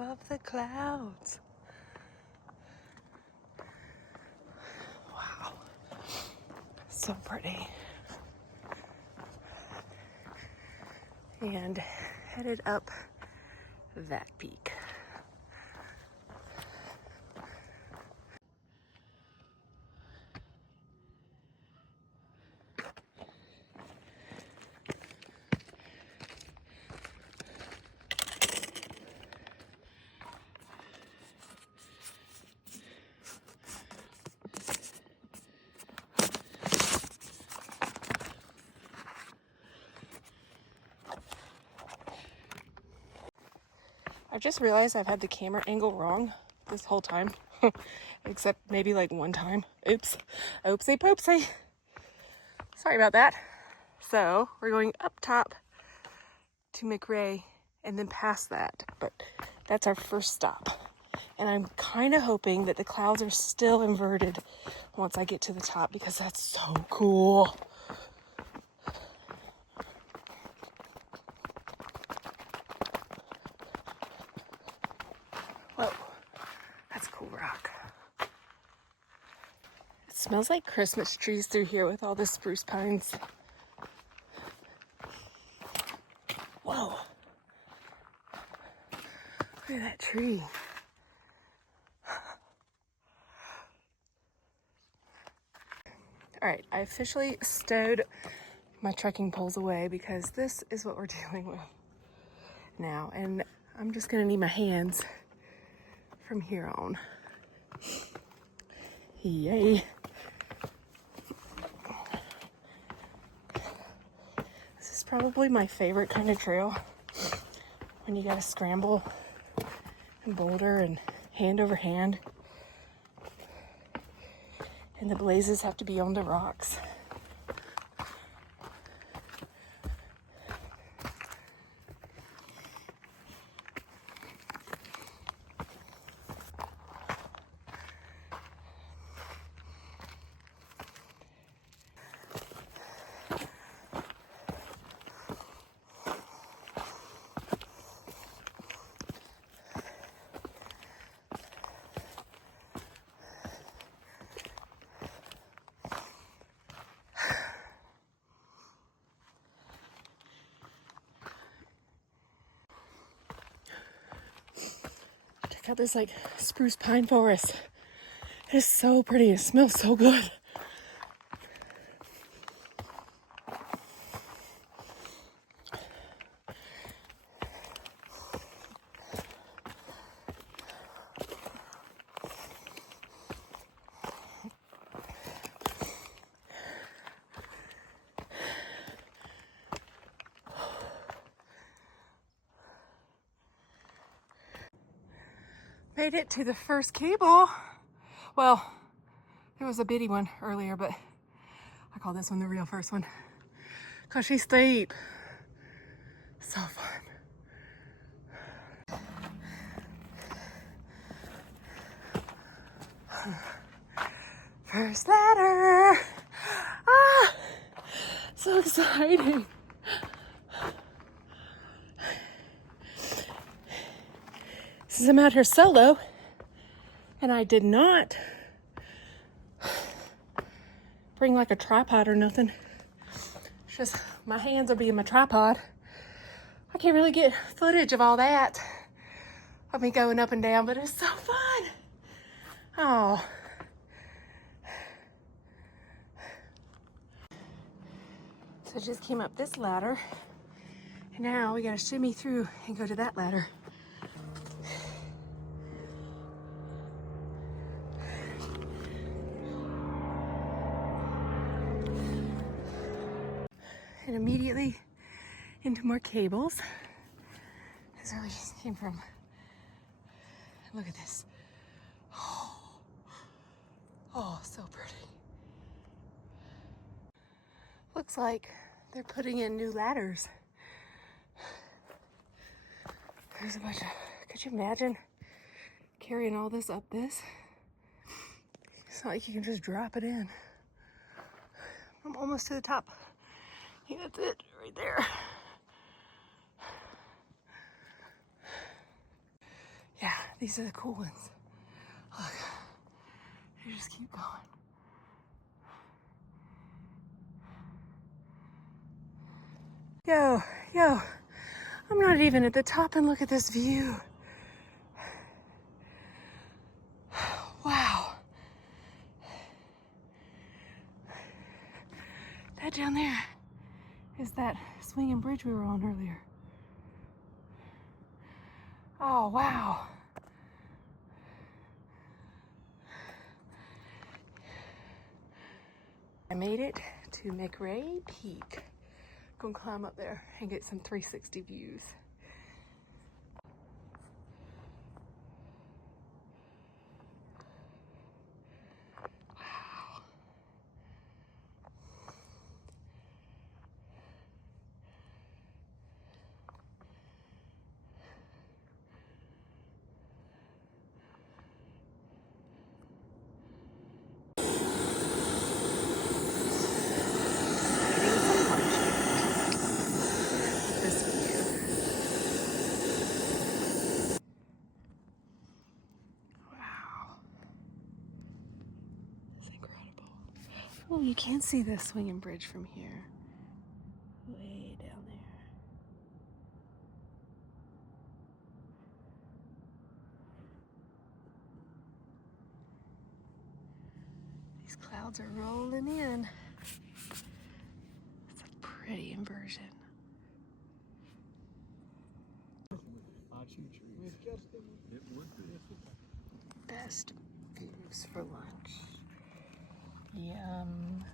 above the clouds. Wow, so pretty. And headed up that peak. I just realized I've had the camera angle wrong this whole time, except maybe like one time. Oops, oopsie poopsie. Sorry about that. So we're going up top to McRae and then past that, but that's our first stop. And I'm kind of hoping that the clouds are still inverted once I get to the top because that's so cool. Whoa, that's a cool rock. It smells like Christmas trees through here with all the spruce pines. Whoa, look at that tree. All right, I officially stowed my trekking poles away because this is what we're dealing with now. And I'm just gonna need my hands from here on. Yay. This is probably my favorite kind of trail when you gotta scramble and boulder and hand over hand. And the blazes have to be on the rocks. Check out this like spruce pine forest. It is so pretty. It smells so good. Made it to the first cable. Well, there was a bitty one earlier, but I call this one the real first one because she's steep. So fun. First ladder. Ah, so exciting. Since I'm out here solo, and I did not bring like a tripod or nothing. It's just my hands will be in my tripod. I can't really get footage of all that of me going up and down, but it's so fun. Oh. So I just came up this ladder, and now we gotta shimmy through and go to that ladder. And immediately into more cables. This is where we just came from. Look at this. Oh, so pretty. Looks like they're putting in new ladders. There's a bunch of, could you imagine carrying all this up this? It's not like you can just drop it in. I'm almost to the top. I think that's it right there. These are the cool ones. Look, they just keep going. Yo, I'm not even at the top and look at this view. Wow. That down there is that swinging bridge we were on earlier. Oh, wow. I made it to McRae Peak. Gonna climb up there and get some 360 views. Wow. This view. Wow. It's incredible. Oh, you can't see the swinging bridge from here. Way down there. These clouds are rolling in. It's a pretty inversion. Best views for lunch. Yum.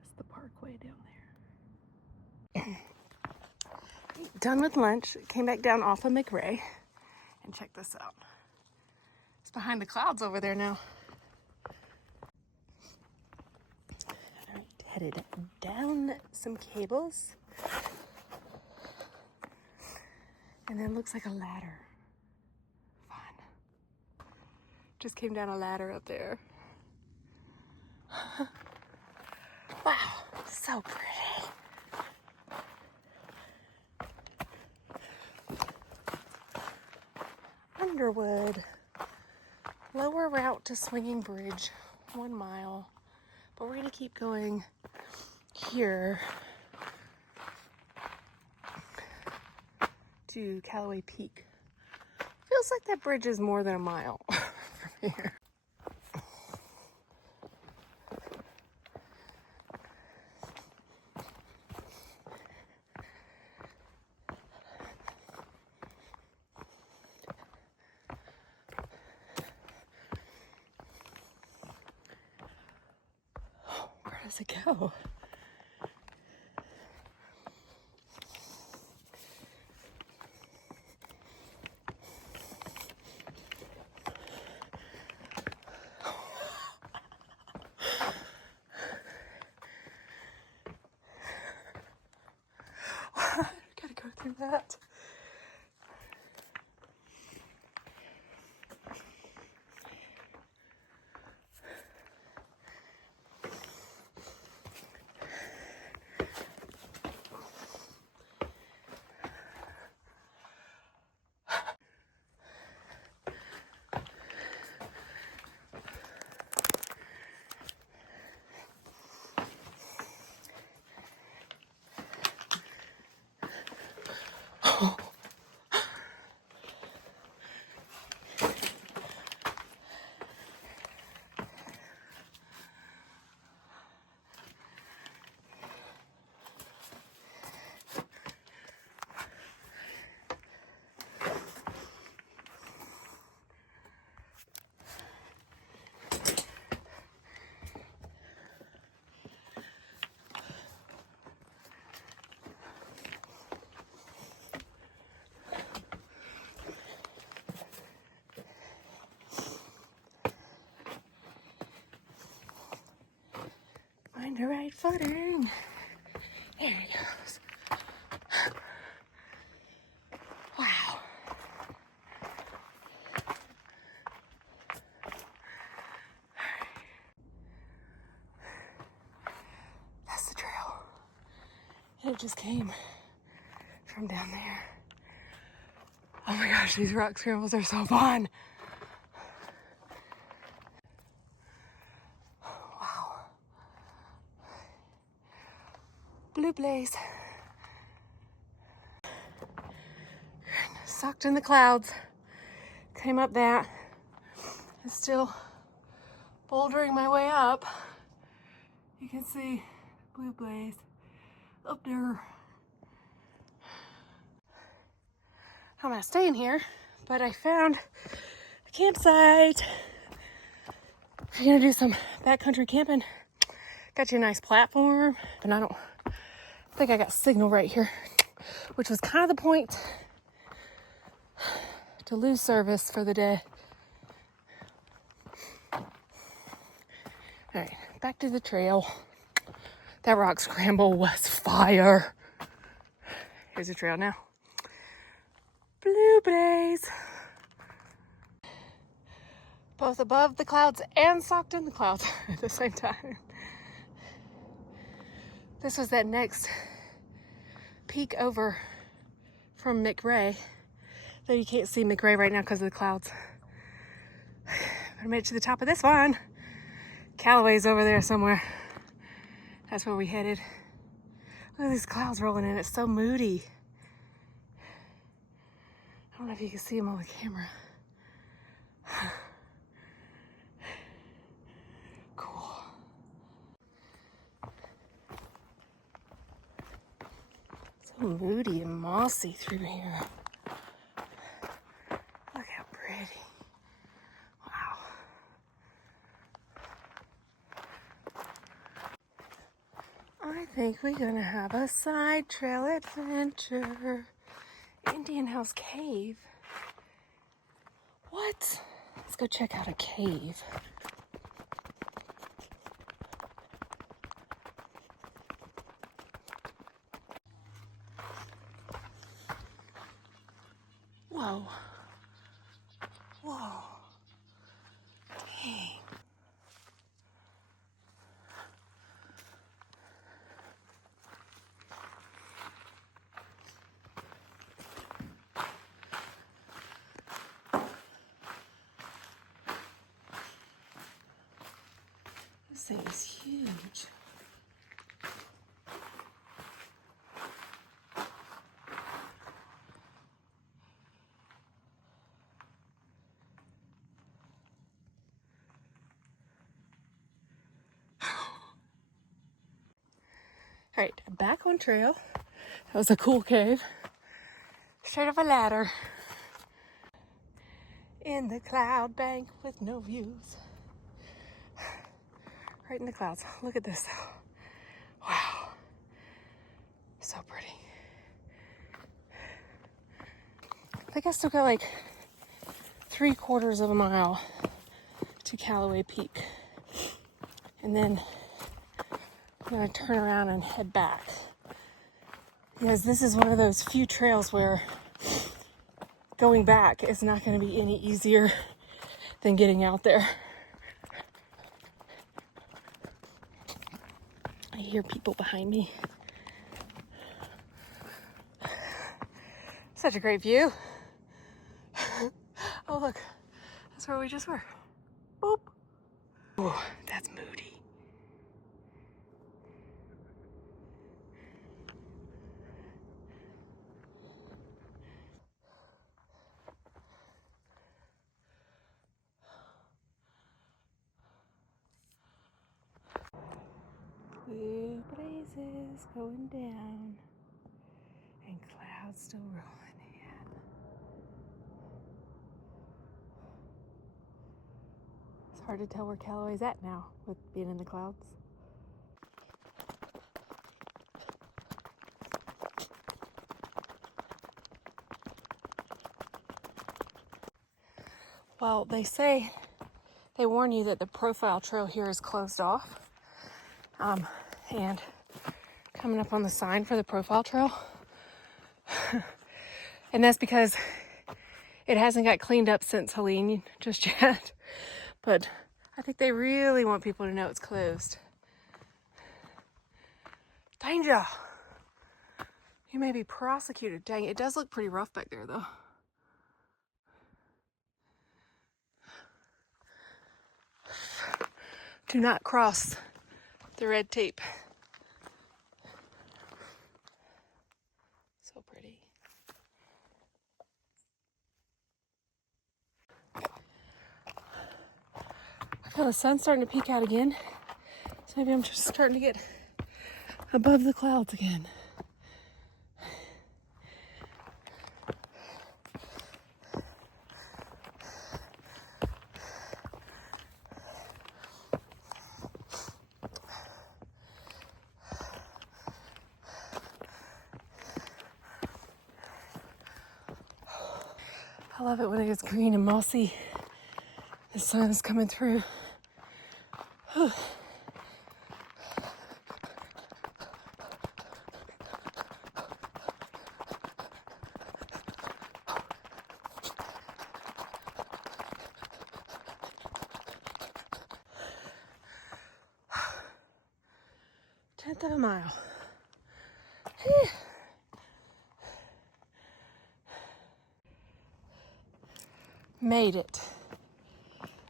That's the parkway down there. Done with lunch, came back down off of McRae, and check this out. It's behind the clouds over there now. Alright, headed down some cables. And then looks like a ladder. Fun. Just came down a ladder up there. Wow, so pretty. Underwood. Lower route to Swinging Bridge, 1 mile. But we're gonna keep going here to Callaway Peak. Feels like that bridge is more than a mile from here. Where does it go? Gotta go through that. Find the right footing. There it goes. Wow. It just came from down there. Oh my gosh, these rock scrambles are so fun. Wow. Blue blaze. Sucked in the clouds. Came up that. And still bouldering my way up. You can see blue blaze up there. I'm not staying here, but I found a campsite. If you're gonna do some backcountry camping, got you a nice platform, and I think I got signal right here, which was kind of the point to lose service for the day. All right, back to the trail. That rock scramble was fire. Here's the trail now. Blue blaze. Both above the clouds and socked in the clouds at the same time. This was that next peak over from McRae. Though you can't see McRae right now because of the clouds. But I made it to the top of this one. Callaway's over there somewhere. That's where we headed. Look at these clouds rolling in. It's so moody. I don't know if you can see them on the camera. Cool. So moody and mossy through here. Look how pretty. Wow. I think we're gonna have a side trail adventure. Indian House Cave. What? Let's go check out a cave. Whoa. Whoa. Dang. This thing is huge. All right, back on trail. That was a cool cave. Straight up a ladder. In the cloud bank with no views. Right in the clouds. Look at this. Wow. So pretty. I think I still got like 3/4 of a mile to Callaway Peak. And then I'm gonna turn around and head back. Because this is one of those few trails where going back is not gonna be any easier than getting out there. I hear people behind me. Such a great view. Oh look, that's where we just were. Boop. Oh, that's moody. Blue blazes going down and clouds still rolling in. It's hard to tell where Callaway's at now with being in the clouds. Well, they say, they warn you that the profile trail here is closed off. And coming up on the sign for the profile trail. And that's because it hasn't got cleaned up since Helene just yet. But I think they really want people to know it's closed. Danger! You may be prosecuted. Dang, it does look pretty rough back there, though. Do not cross the red tape. So pretty. I feel the sun's starting to peek out again. So maybe I'm just starting to get above the clouds again. I love it when it gets green and mossy. The sun is coming through. Whew. Tenth of a mile. Made it.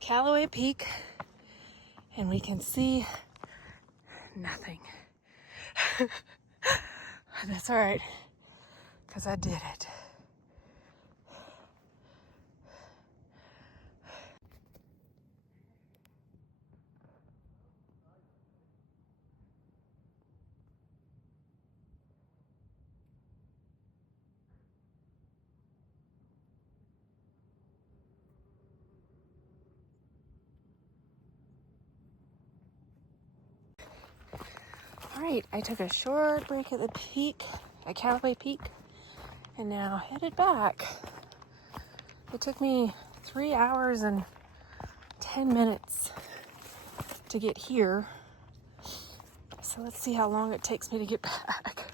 Callaway Peak, and we can see nothing. That's all right, because I did it. All right, I took a short break at the peak, at Callaway Peak, and now headed back. It took me 3 hours and 10 minutes to get here. So let's see how long it takes me to get back.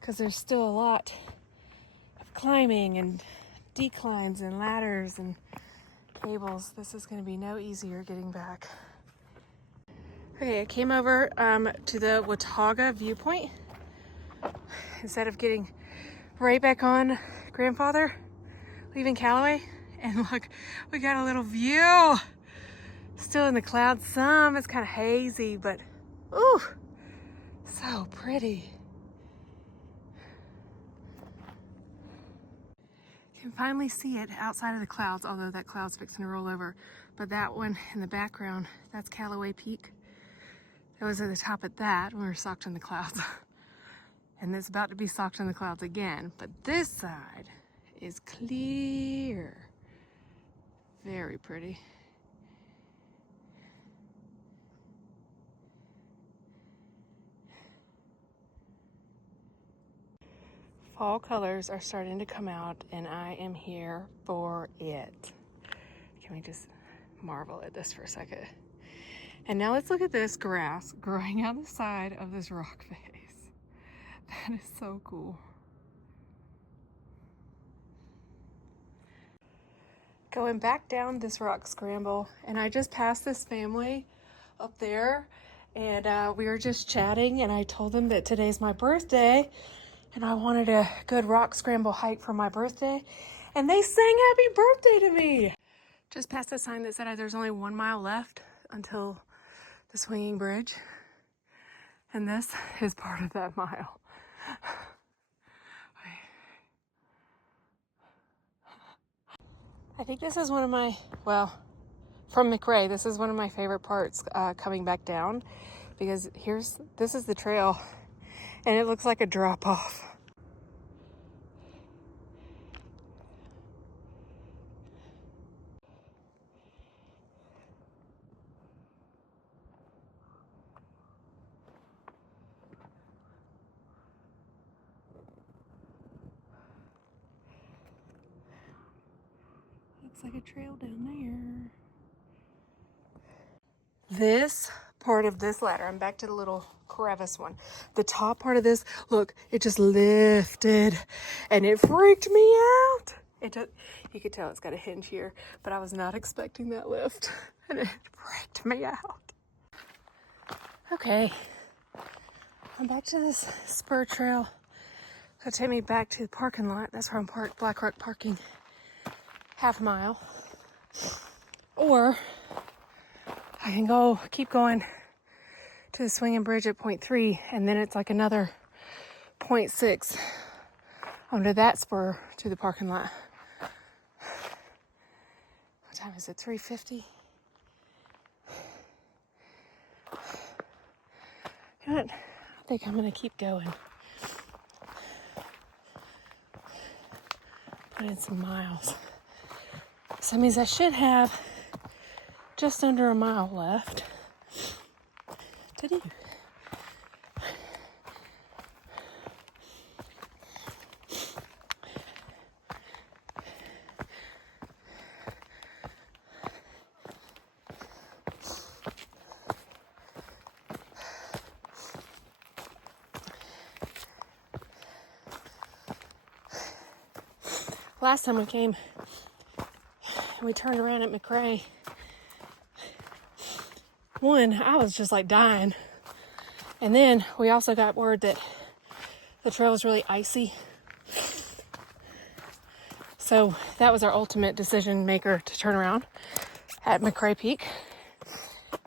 Because there's still a lot of climbing and declines and ladders and cables. This is going to be no easier getting back. Okay, I came over to the Watauga viewpoint instead of getting right back on Grandfather, leaving Callaway. And look, we got a little view. Still in the clouds some. It's kind of hazy, but ooh, so pretty. You can finally see it outside of the clouds, although that cloud's fixing to roll over. But that one in the background, that's Callaway Peak. It was at the top of that when we were socked in the clouds. And it's about to be socked in the clouds again. But this side is clear. Very pretty. Fall colors are starting to come out, and I am here for it. Can we just marvel at this for a second? And now let's look at this grass growing out the side of this rock face. That is so cool. Going back down this rock scramble, and I just passed this family up there, and we were just chatting, and I told them that today's my birthday, and I wanted a good rock scramble hike for my birthday, and they sang happy birthday to me. Just passed a sign that said there's only 1 mile left until the swinging bridge, and this is part of that mile. I think this is one of my, well, from McRae, this is one of my favorite parts coming back down, because this is the trail, and it looks like a drop off. Looks like a trail down there. This part of this ladder, I'm back to the little crevice one. The top part of this, look, it just lifted and it freaked me out. You could tell it's got a hinge here, but I was not expecting that lift and it freaked me out. Okay, I'm back to this spur trail. It'll take me back to the parking lot. That's where I'm parked, Black Rock parking. Half a mile. Or I can keep going to the swinging bridge at 0.3, and then it's like another 0.6 onto that spur to the parking lot. What time is it? 3:50? You know what? I think I'm gonna keep going. Put in some miles. So that means I should have just under a mile left to do. Last time we came, we turned around at McRae. One, I was just like dying. And then we also got word that the trail was really icy. So that was our ultimate decision maker to turn around at McRae Peak.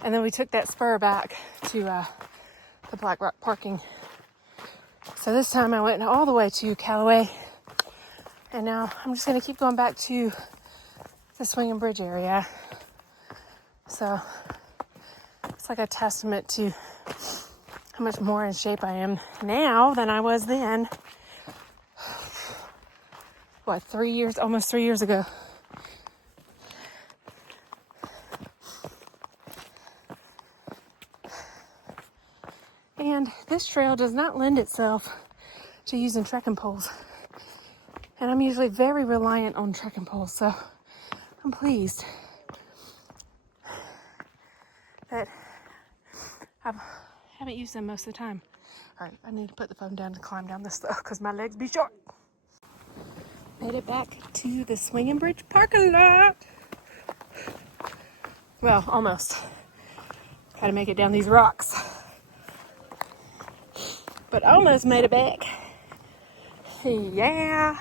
And then we took that spur back to the Black Rock parking. So this time I went all the way to Callaway. And now I'm just going to keep going back to the swinging bridge area. So it's like a testament to how much more in shape I am now than I was then. What, almost 3 years ago. And this trail does not lend itself to using trekking poles. And I'm usually very reliant on trekking poles, so I'm pleased that I haven't used them most of the time. All right, I need to put the phone down to climb down this though, because my legs be short. Made it back to the swinging bridge parking lot. Well, almost. Gotta make it down these rocks. But almost made it back. Yeah.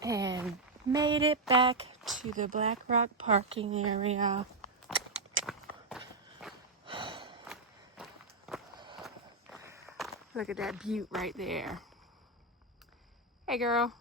And made it back to the Black Rock parking area. Look at that butte right there. Hey, girl.